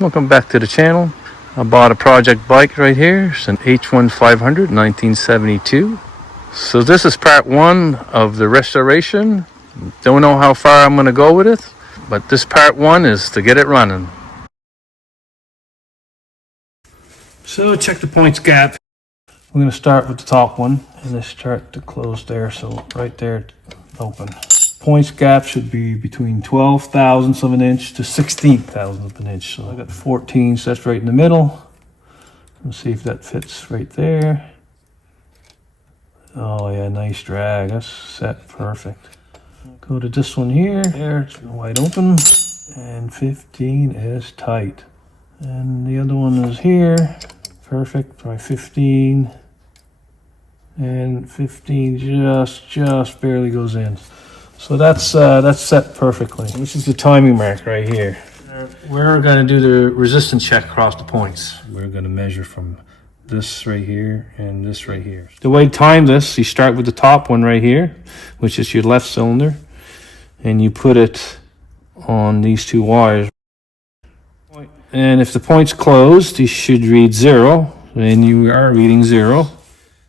Welcome back to the channel. I bought a project bike right here. It's an H1 500 1972. So this is part one of the restoration. Don't know how far I'm going to go with it, but this part one is to get it running. So check the points gap. We're going to start with the top one and let's start to close there. So right there, open. Points gap should be between 12 thousandths of an inch to 16 thousandths of an inch. So I got 14, so that's right in the middle. Let's see if that fits right there. Oh yeah, nice drag. That's set perfect. Go to this one here. There, it's wide open. And 15 is tight. And the other one is here. Perfect. Try 15. And 15 just barely goes in. So that's set perfectly. This is the timing mark right here. We're going to do the resistance check across the points. We're going to measure from this right here and this right here. The way to time this, you start with the top one right here, which is your left cylinder, and you put it on these two wires. And if the point's closed, you should read 0, and you are reading 0.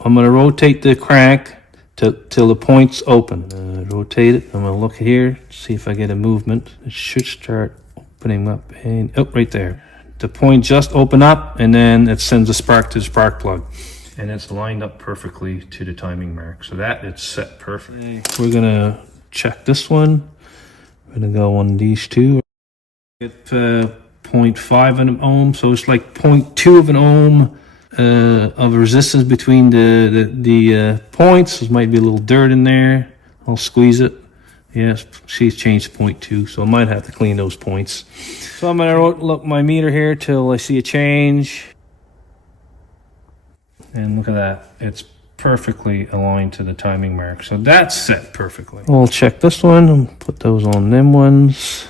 I'm going to rotate the crank till the point's open. Rotate it. I'm going to look here, see if I get a movement. It should start opening up, and right there. The point just open up, and then it sends a spark to the spark plug, and it's lined up perfectly to the timing mark. So that it's set perfectly. We're gonna check this one. We're gonna go on these two. Get 0.5 of an ohm, so it's like 0.2 of an ohm of resistance between the points. There might be a little dirt in there. I'll squeeze it. Yes, she's changed to 0.2, so I might have to clean those points. So I'm going to look my meter here till I see a change. And look at that. It's perfectly aligned to the timing mark. So that's set perfectly. We'll check this one and put those on them ones.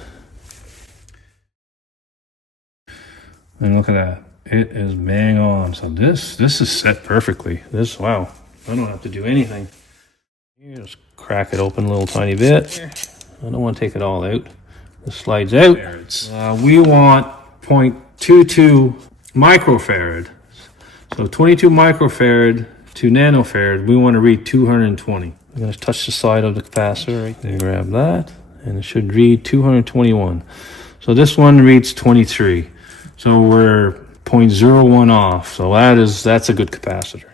And look at that. It is bang on. So this is set perfectly. Wow. I don't have to do anything. Here, just crack it open a little tiny bit. I don't want to take it all out. This slides out. We want 0.22 microfarad. So 22 microfarad to nanofarad, we want to read 220. I'm going to touch the side of the capacitor right there. Grab that, and it should read 221. So this one reads 23. So we're 0.01 off. So that's a good capacitor.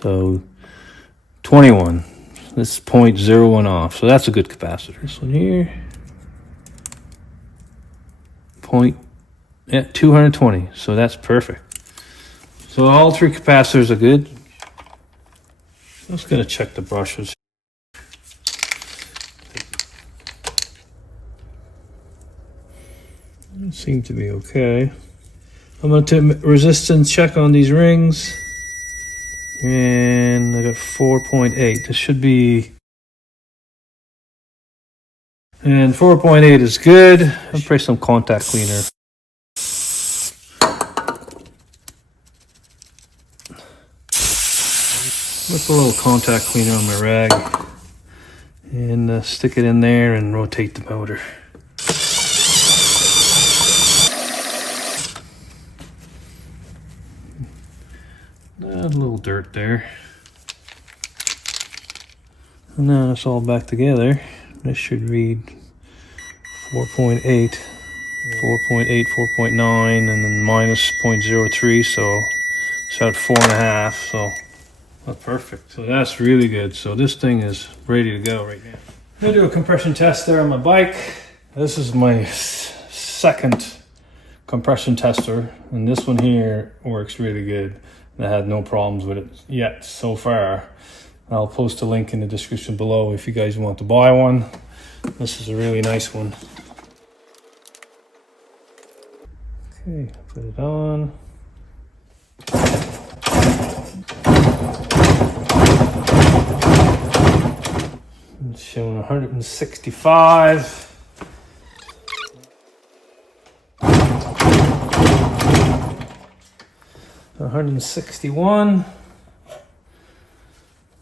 So 21. This is 0.01 off. So that's a good capacitor. This one here. 220. So that's perfect. So all three capacitors are good. I'm just going to check the brushes. It seems to be okay. I'm going to resistance check on these rings. And I got 4.8. This should be... And 4.8 is good. I'll spray some contact cleaner. With a little contact cleaner on my rag. And stick it in there and rotate the motor. A little dirt there. And now it's all back together. This should read 4.8, 4.8, 4.9, and then minus 0.03, so it's at 4.5, so that's perfect. So that's really good. So this thing is ready to go right now. I'm gonna do a compression test there on my bike. This is my second compression tester, and this one here works really good. I had no problems with it yet so far. I'll post a link in the description below if you guys want to buy one. This is a really nice one. Okay, put it on. It's showing 165. 161.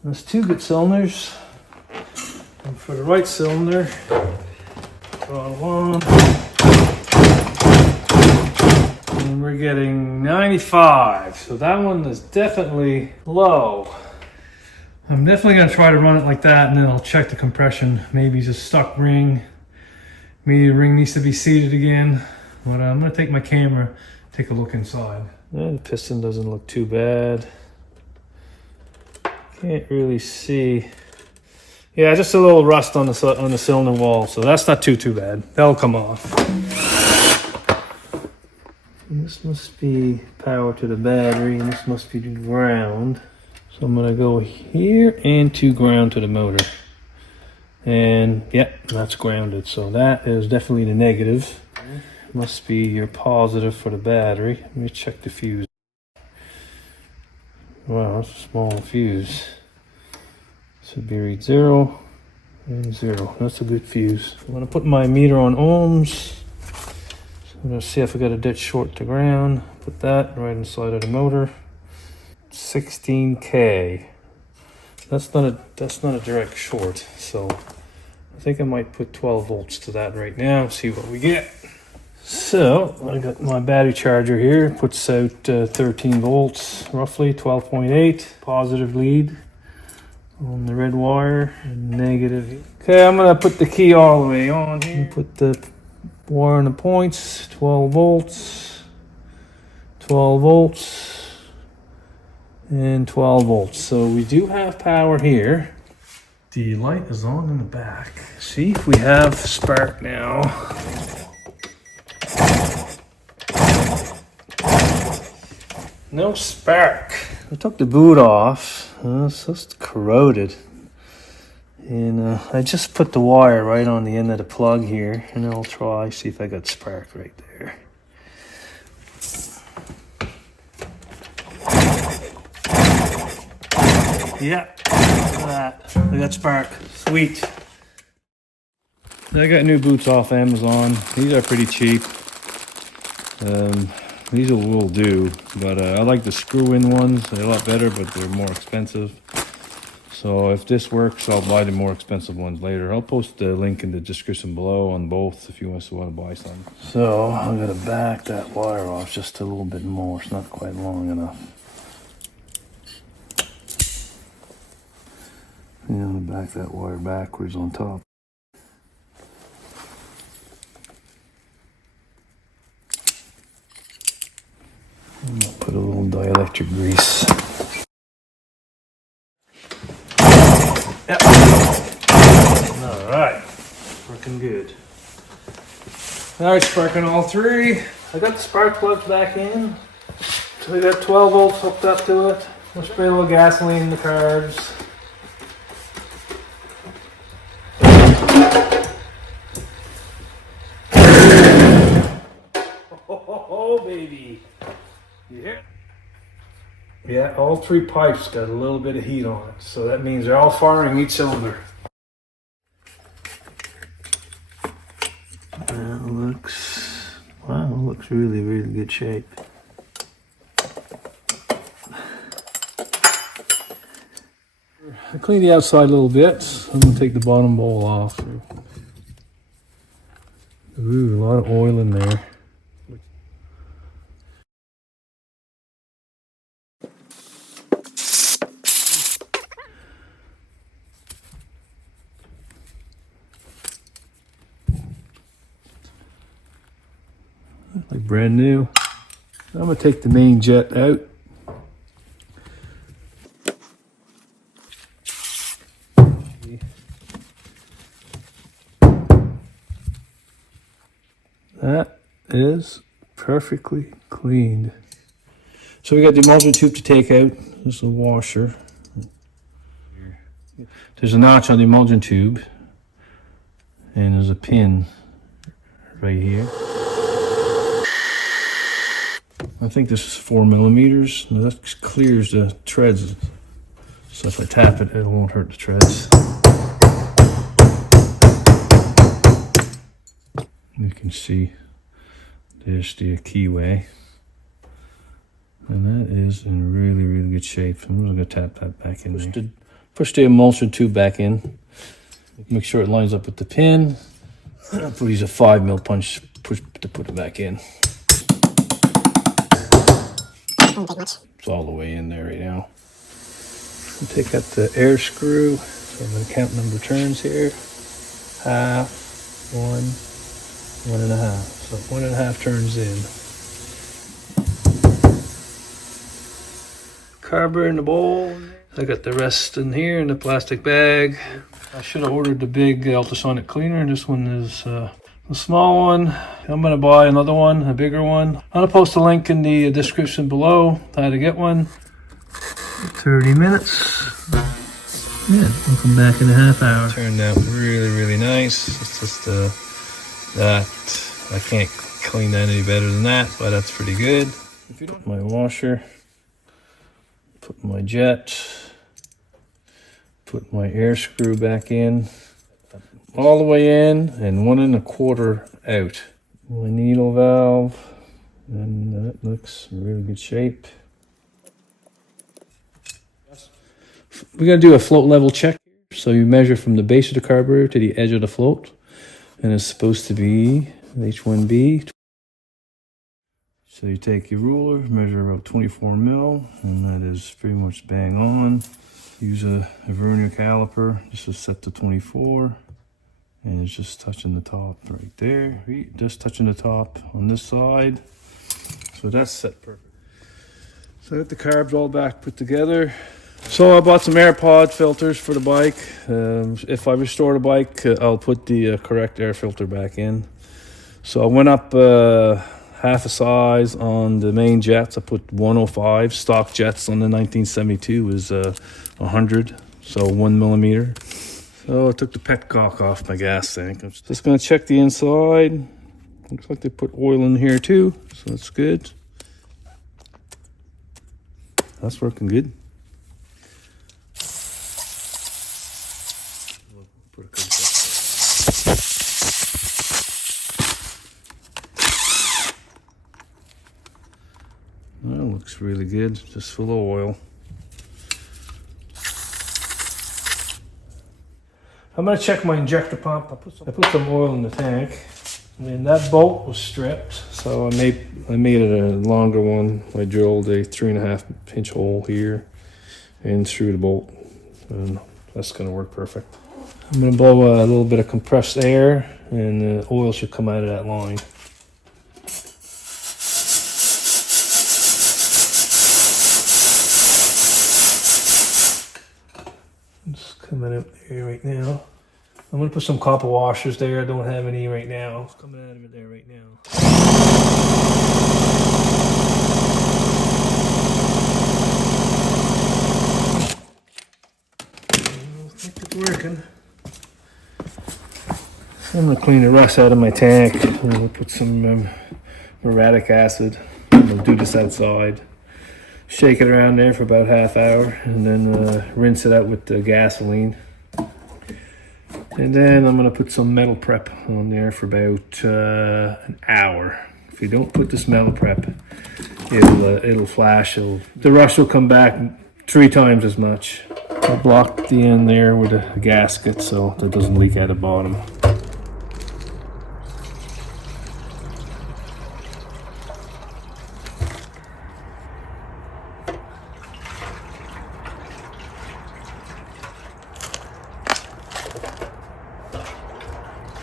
There's two good cylinders. And for the right cylinder, draw one. we're getting 95. So that one is definitely low. I'm definitely gonna try to run it like that, and then I'll check the compression. Maybe it's a stuck ring. Maybe the ring needs to be seated again. But I'm gonna take my camera, take a look inside. The piston doesn't look too bad. Can't really see. Yeah, just a little rust on the cylinder wall, so that's not too bad. That'll come off. And this must be power to the battery, and this must be the ground. So I'm gonna go here and to ground to the motor. And yeah, that's grounded. So that is definitely the negative. Must be your positive for the battery. Let me check the fuse. Wow, that's a small fuse. Should be read 0 and 0. That's a good fuse. I'm gonna put my meter on ohms. So I'm gonna see if I got a dead short to ground. Put that right inside of the motor. 16K. That's not a direct short. So I think I might put 12 volts to that right now. See what we get. So I got my battery charger here. Puts out 13 volts, roughly 12.8. Positive lead on the red wire, and negative. Okay, I'm gonna put the key all the way on here. Put the wire on the points. 12 volts, 12 volts, and 12 volts. So we do have power here. The light is on in the back. See if we have spark now. No spark. I took the boot off. It's just corroded. And I just put the wire right on the end of the plug here, and I'll try, see if I got spark right there. Yeah, look at that. I got spark. Sweet. I got new boots off Amazon. These are pretty cheap. These will do, but I like the screw-in ones. They're a lot better, but they're more expensive. So if this works, I'll buy the more expensive ones later. I'll post the link in the description below on both if you want to buy some. So I'm gonna back that wire off just a little bit more. It's not quite long enough. And I'm gonna back that wire backwards on top. I'm gonna put a little dielectric grease. Yep. All right, working good. All right, sparking all three. I got the spark plugs back in. So we got 12 volts hooked up to it. We'll spray a little gasoline in the carbs. Oh, baby. Yeah. Yeah, all three pipes got a little bit of heat on it. So that means they're all firing each cylinder. Wow, it looks really, really good shape. I cleaned the outside a little bit. I'm gonna take the bottom bowl off. Ooh, a lot of oil in there. Like brand new. I'm gonna take the main jet out. That is perfectly cleaned. So we got the emulsion tube to take out. This is a washer. There's a notch on the emulsion tube, and there's a pin right here. I think this is 4 millimeters. Now that clears the treads. So if I tap it, it won't hurt the treads. You can see there's the keyway. And that is in really, really good shape. I'm just gonna tap that back in there. Push the emulsion tube back in. Make sure it lines up with the pin. I'll use a 5 mil punch push to put it back in. It's all the way in there right now. I'll take out the air screw. So I'm going to count number of turns here. Half, 1.5. So 1.5 turns in. Carburetor in the bowl. I got the rest in here in the plastic bag. I should have ordered the big ultrasonic cleaner. This one is the small one. I'm going to buy another one, a bigger one. I'm going to post a link in the description below how to get one. 30 minutes. Yeah, I'll come back in a half hour. Turned out really, really nice. It's just that I can't clean that any better than that, but that's pretty good. If you don't, my washer, put my jet, put my air screw back in, all the way in, and 1 1/4 out. My needle valve, and that looks in really good shape. We're going to do a float level check. So you measure from the base of the carburetor to the edge of the float. And it's supposed to be H1-b. So you take your ruler, measure about 24 mil, and that is pretty much bang on. Use a vernier caliper, just to set to 24. And it's just touching the top right there. Just touching the top on this side. So that's set perfect. So I got the carbs all back put together. So I bought some AirPod filters for the bike. If I restore the bike, I'll put the correct air filter back in. So I went up half a size on the main jets. I put 105. Stock jets on the 1972 is 100, so 1 millimeter. So I took the petcock off my gas tank. I'm just going to check the inside. Looks like they put oil in here too, so that's good. That's working good. Well, looks really good, just full of oil. I'm going to check my injector pump. I put some oil in the tank. And that bolt was stripped, so I made it a longer one. I drilled a 3.5 inch hole here and through the bolt, and that's going to work perfect. I'm going to blow a little bit of compressed air, and the oil should come out of that line. It's coming out there right now. I'm going to put some copper washers there. I don't have any right now. It's coming out of it there right now. I think it's working. I'm going to clean the rust out of my tank. I'm going to put some muriatic acid. I'm going to do this outside. Shake it around there for about half hour, and then rinse it out with the gasoline. And then I'm going to put some metal prep on there for about an hour. If you don't put this metal prep, it'll flash. The rust will come back 3 times as much. I blocked the end there with a gasket so that doesn't leak out the bottom.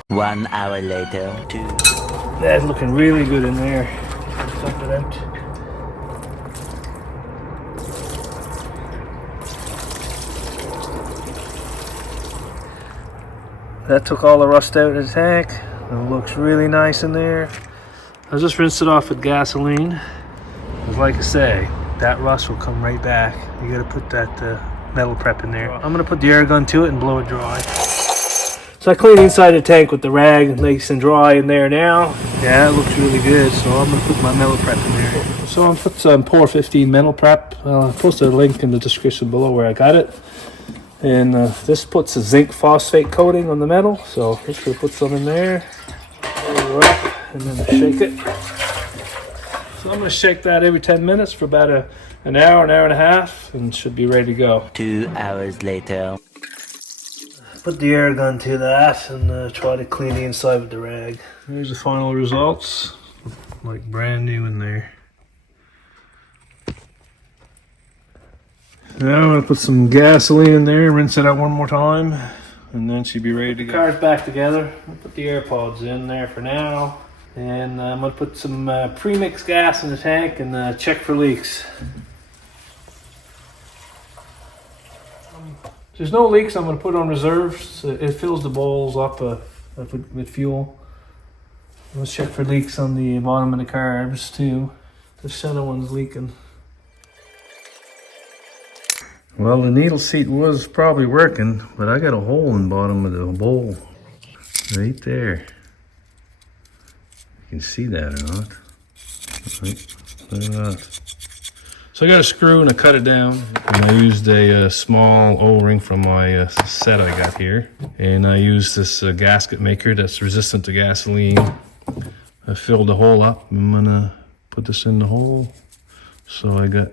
One hour later. That's looking really good in there. Suck it out. That took all the rust out of the tank. It looks really nice in there. I just rinsed it off with gasoline. Because like I say, that rust will come right back. You gotta put that metal prep in there. I'm gonna put the air gun to it and blow it dry. So I cleaned inside the tank with the rag, nice and dry in there now. Yeah, it looks really good. So I'm gonna put my metal prep in there. So I'm gonna put some Pour 15 metal prep. I'll post a link in the description below where I got it. And this puts a zinc phosphate coating on the metal. So I'm just gonna put some in there. And then shake it. So I'm gonna shake that every 10 minutes for about an hour and a half, and should be ready to go. 2 hours later. Put the air gun to that and try to clean the inside with the rag. Here's the final results. Like brand new in there. Now I'm gonna put some gasoline in there, rinse it out one more time, and then she'll be ready to go. Car's back together. I'll put the AirPods in there for now, and I'm gonna put some pre-mixed gas in the tank and check for leaks. If there's no leaks, I'm gonna put on reserves. So it fills the bowls up with fuel. Let's check for leaks on the bottom of the carbs too. The center one's leaking. Well, the needle seat was probably working, but I got a hole in the bottom of the bowl. Right there. You can see that or not. Right, look at that. So I got a screw and I cut it down. And I used a small O-ring from my set I got here. And I used this gasket maker that's resistant to gasoline. I filled the hole up. I'm gonna put this in the hole. So I got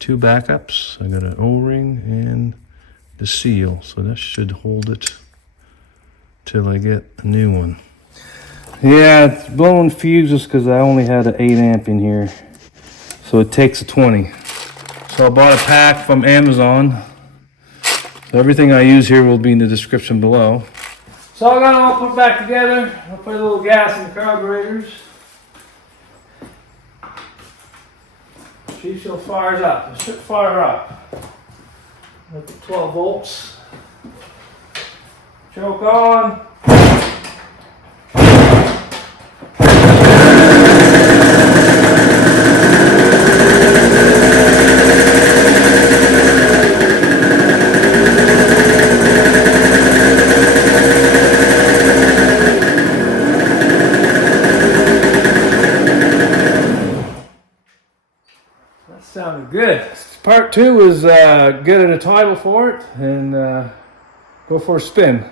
2 backups. I got an O-ring and the seal. So that should hold it till I get a new one. Yeah, it's blowing fuses because I only had an 8 amp in here. So it takes a 20. So I bought a pack from Amazon. So everything I use here will be in the description below. So I'm gonna all put it back together. I'll put a little gas in the carburetors. See, she'll fires up. It should fire up. Look at 12 volts. Choke on. Sounded good. Part 2 is get a title for it and go for a spin.